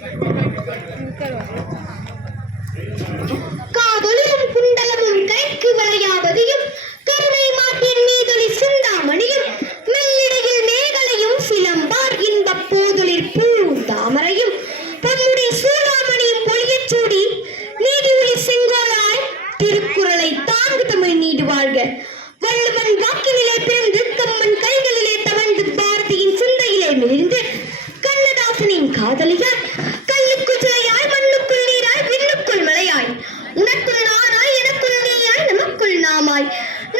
Thank you. காதலியாய் கல்லுக்குள் சிலையாய் மண்ணுக்குள் நீராய் விண்ணுக்குள் மலையாய். உனக்குள் நானாய் எனக்குள் நீயாய் நமக்குள் நாமாய்.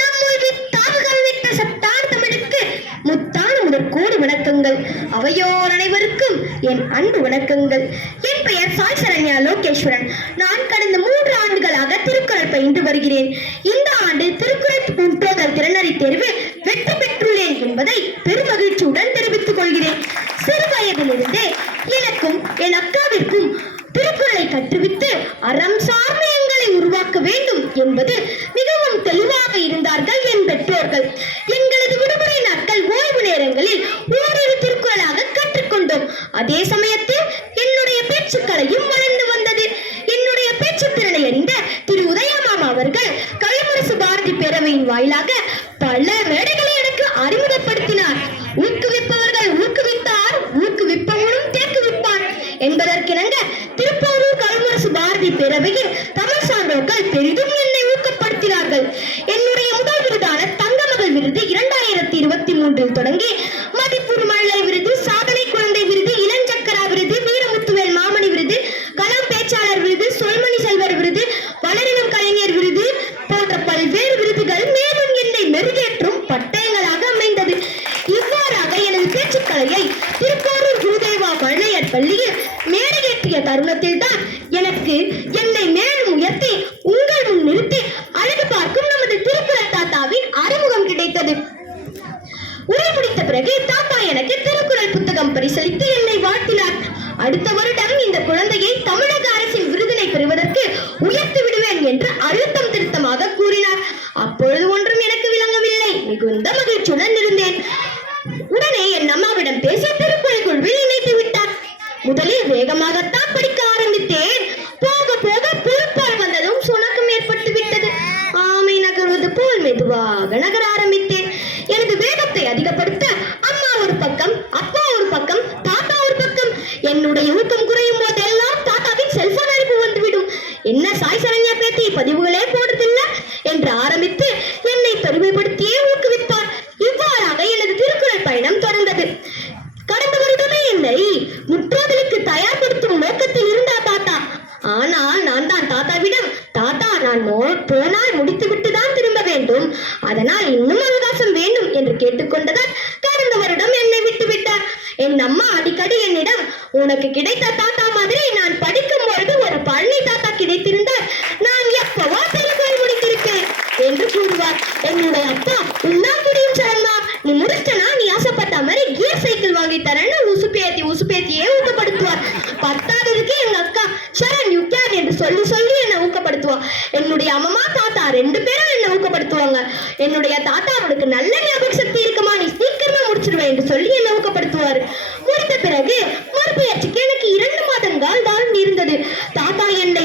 நம்முள் வித்தாவுகள் விட்ட சத்தார் தமிழுக்கு முத்தான முதற் கோடி வணக்கங்கள். அவையோர் அனைவருக்கும் என் அன்பு வணக்கங்கள். என் பெயர் சாய் சரண்யா லோகேஸ்வரன். நான் கடந்த மூன்று ஆண்டுகளாக திருக்குறள் பயின்று வருகிறேன். இந்த ஆண்டு திருக்குறள் முற்றோதல் திறனறி தேர்வு வெற்றி பெற்றுள்ளேன் என்பதை பெருமகிழ்ச்சியுடன் தெரிவித்துக் கொள்கிறேன் சிறு வயதிலிருந்தே எனக்கும் என் அக்காவிற்கும் திருக்குறளை கற்றுவித்து அறம் சார்ந்த எங்களை உருவாக்க வேண்டும் என்பது மிகவும் தெளிவாக இருந்தார்கள் என் பெற்றோர்கள். எங்களது விடுமுறை நாட்கள் ஓய்வு நேரங்களில் ஓரிரு திருக்குறளாக கற்றுக்கொண்டோம். அதே சமயத்தில் என்னுடைய பேச்சுக்களையும் வளர்ந்து வந்தது. என்னுடைய பேச்சு திறனை அறிந்த திரு உதயமாமா அவர்கள் கவிமுரசு பாரதி பேரவையின் வாயிலாக பல மேடைகள் என்பதற்கிணங்க திருப்பூரூர் கவிமுரசு பாரதி பேரவையில் தமிழ் சான்றோர்கள் பெரிதும் என்னை ஊக்கப்படுத்தினார்கள். என்னுடைய முதல் விருதான தங்கமகள் விருது இரண்டாயிரத்தி இருபத்தி மூன்றில் தொடங்கி மதிப்பூர் குருதேவா பள்ளியில் மேடையேற்றிய தருணத்தில் தான் எனக்கு என்னை மேலும் உயர்த்தி உங்கள் முன் நிறுத்தி அழகு பார்க்கும் நமது திருக்குறள் தாத்தாவின் அறிமுகம் கிடைத்தது. உரை முடித்த பிறகு தாத்தா எனக்கு திருக்குறள் புத்தகம் பரிசளித்து என்னை வாழ்த்தினார். அடுத்த வருடம் முதலில் வேகமாகத்தான் படிக்க ஆரம்பித்தேன். போக போக பொறுப்பால் வந்ததும் சுணக்கம் ஏற்பட்டு விட்டது. ஆமை நகர்வது போல் மெதுவாக நகர ஆரம்பித்தேன். எனது வேகத்தை அதிகப்படுத்த அம்மா ஒரு பக்கம் அப்பா ஒரு பக்கம் தாத்தா ஒரு பக்கம். என்னுடைய ஊக்கம் குறையும் போதெல்லாம் தாத்தாவின் செல்போன் அழைப்பு வந்துவிடும். என்ன சாய் சரண்யா பேத்தி பதிவுகளே போடுறதில்ல என்று ஆரம்பித்து என்னை பெருமைப்படுத்தியே ஊக்குவித்தார் இவ்வாறாக எனது திருக்குறள் பயணம் தொடர்ந்தது கடந்த வருடமே என்னை முற்றோதலுக்கு தயார்படுத்தும் நோக்கத்தில் இருந்தார் தாத்தா ஆனால் நான் தான் தாத்தாவிடம் தாத்தா நான் மோ- போனால் முடித்துவிட்டு தான் திரும்ப வேண்டும் அதனால் இன்னும் அவகாசம் வேண்டும் என்று கேட்டுக்கொண்டதால் கடந்த வருடம் என்னை விட்டு விட்டார் என் அம்மா அடிக்கடி என்னிடம் உனக்கு கிடைத்த தாத்தா மாதிரி நான் படிக்கும் பொழுது ஒரு பழனி தாத்தா கிடைத்திருந்தால் நான் எப்பவோ திருக்குறள் முடித்திருப்பேன் என்று கூறுவார். என்னுடைய அப்பா உன்னால் முடியும் சரண்மா நீ முடிச்சனா நீ ஆசைப்பட்ட மாதிரி கியர் சைக்கிள் வாங்கி தரேன்னு உசுப்பேத்தி உசுப்பேத்தியே ஊக்கப்படுத்துவார். பத்தாததுக்கு எங்க அக்கா சரண் யூ கேன் என்று சொல்லி சொல்லி என்னை ஊக்கப்படுத்துவா. என்னுடைய அம்மா தாத்தா ரெண்டு பேரும் என்னை ஊக்கப்படுத்துவாங்க. என்னுடைய தாத்தா அவனுக்கு நல்ல ஞாபக சக்தி இருக்குமா? நீ சீக்கிரமா முடிச்சிடுவேன் என்று சொல்லி என்னை ஊக்கப்படுத்துவார். முடித்த பிறகு மறுபெயர்ச்சிக்கு எனக்கு இரண்டு மாதங்கள் தான் இருந்தது தாத்தா என்னை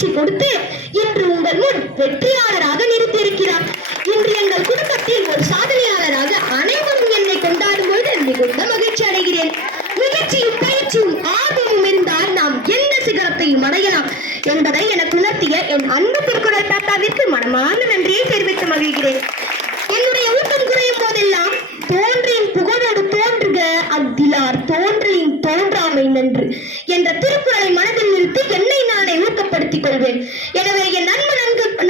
விடாமல் கொடுத்து இன்று உங்கள் முன் வெற்றியாளராக நிறுத்தியிருக்கிறார். இன்று எங்கள் குடும்பத்தில் ஒரு சாதனையாளராக அனைவரும் என்னை கொண்டாடும் பொழுது மிகுந்த மகிழ்ச்சி அடைகிறேன். முயற்சியும் பயிற்சியும் ஆர்வமும் இருந்தால் நாம் எந்த சிகரத்தையும் அடையலாம் என்பதை எனக்கு உணர்த்திய என் அன்பு திருக்குறள் தாத்தாவிற்கு மனமார்ந்த நன்றியை தெரிவித்து மகிழ்கிறேன். என்னுடைய ஊக்கம் குறையும் போதெல்லாம் தோன்றின் புகழோடு தோன்றுக அத்திலார் தோன்றலின் தோன்றாமை நன்று என்ற திருக்குறளை மனதில் ஊக்கப்படுத்திக் கொள்வேன். எனவே என் நண்பு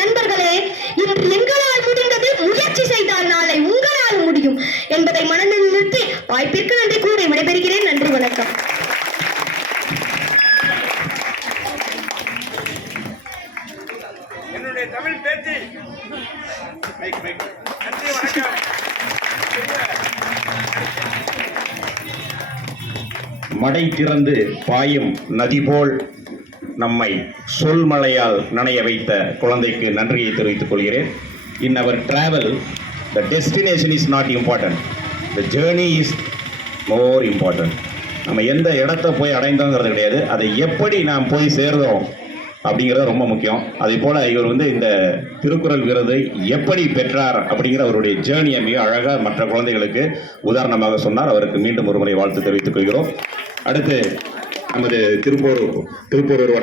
நண்பர்களே இன்று எங்களால் முடிந்தது முயற்சி செய்தால் நாளை உங்களால் முடியும் என்பதை மனதில் நிறுத்தி வாய்ப்பிற்கு நன்றி கூறி விடைபெறுகிறேன். நன்றி வணக்கம். என்னுடைய தமிழ் பேச்சு. Mic, mic. நன்றி வணக்கம். மடை திறந்து பாயும் நதி போல் நம்மை சொல்மழையால் நனைய வைத்த குழந்தைக்கு நன்றியை தெரிவித்துக் கொள்கிறேன். In our travel the destination is not important the journey is more important நம்ம எந்த இடத்த போய் அடைந்தோங்கிறது கிடையாது. அதை எப்படி நாம் போய் சேர்ந்தோம் அப்படிங்கிறது ரொம்ப முக்கியம். அதே போல் இவர் வந்து இந்த திருக்குறள் விருதை எப்படி பெற்றார் அப்படிங்கிற அவருடைய ஜேர்னியை மிக அழகாக மற்ற குழந்தைகளுக்கு உதாரணமாக சொன்னார். அவருக்கு மீண்டும் ஒரு முறை வாழ்த்து தெரிவித்துக் கொள்கிறோம். அடுத்து நமது திருப்பூர் திருப்பூர்